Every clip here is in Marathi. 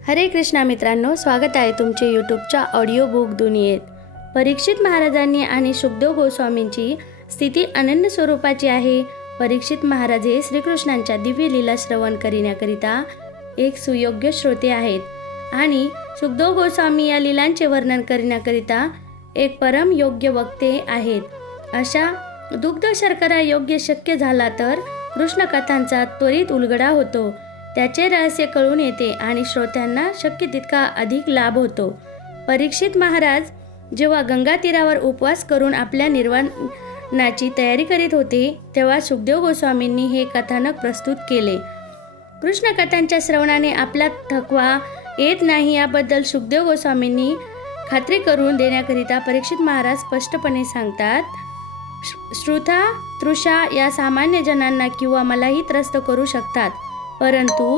हरे कृष्णा मित्रांनो, स्वागत आहे तुमचे यूट्यूबच्या ऑडिओ बुक दुनियेत। परीक्षित महाराजांनी आणि सुखदेव गोस्वामींची स्थिती अनन्य स्वरूपाची आहे। परीक्षित महाराज हे श्रीकृष्णांच्या दिव्य लीला श्रवण करण्याकरिता एक सुयोग्य श्रोते आहेत आणि सुखदेव गोस्वामी या लीलांचे वर्णन करण्याकरिता एक परम योग्य वक्ते आहेत। अशा दुग्ध शर्करा योग्य शक्य झाला तर कृष्ण कथांचा त्वरित उलगडा होतो, त्याचे रहस्य कळून येते आणि श्रोत्यांना शक्य तितका अधिक लाभ होतो। परीक्षित महाराज जेव्हा गंगा तीरावर उपवास करून आपल्या निर्वाणाची तयारी करीत होते, तेव्हा सुखदेव गोस्वामींनी हे कथानक प्रस्तुत केले। कृष्ण कथांच्या श्रवणाने आपला थकवा येत नाही याबद्दल सुखदेव गोस्वामींनी खात्री करून देण्याकरिता परीक्षित महाराज स्पष्टपणे सांगतात, श्रुता तृषा या सामान्य जनांना किंवा मलाही त्रस्त करू शकतात, परंतु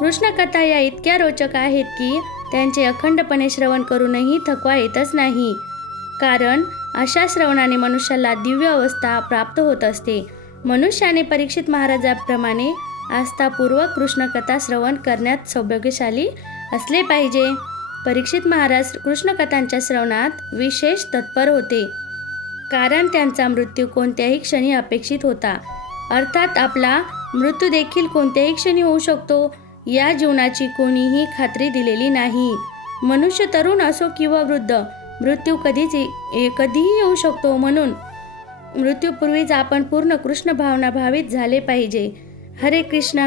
कृष्णकथा या इतक्या रोचक आहेत की त्यांचे अखंडपणे श्रवण करूनही थकवा येतच नाही, कारण अशा श्रवणाने मनुष्याला दिव्य अवस्था प्राप्त होत असते। मनुष्याने परीक्षित महाराजाप्रमाणे आस्थापूर्वक कृष्णकथा श्रवण करण्यात सौभाग्यशाली असले पाहिजे। परीक्षित महाराज कृष्णकथांच्या श्रवणात विशेष तत्पर होते, कारण त्यांचा मृत्यू कोणत्याही क्षणी अपेक्षित होता, अर्थात आपला मृत्यू देखील कोणत्याही क्षणी होऊ शकतो, या जीवनाची कोणीही खात्री दिलेली नाही। मनुष्य तरुण असो किंवा वृद्ध, मृत्यू कधीही येऊ शकतो, म्हणून मृत्यूपूर्वीच आपण पूर्ण कृष्ण भावना भावित झाले पाहिजे। हरे कृष्णा।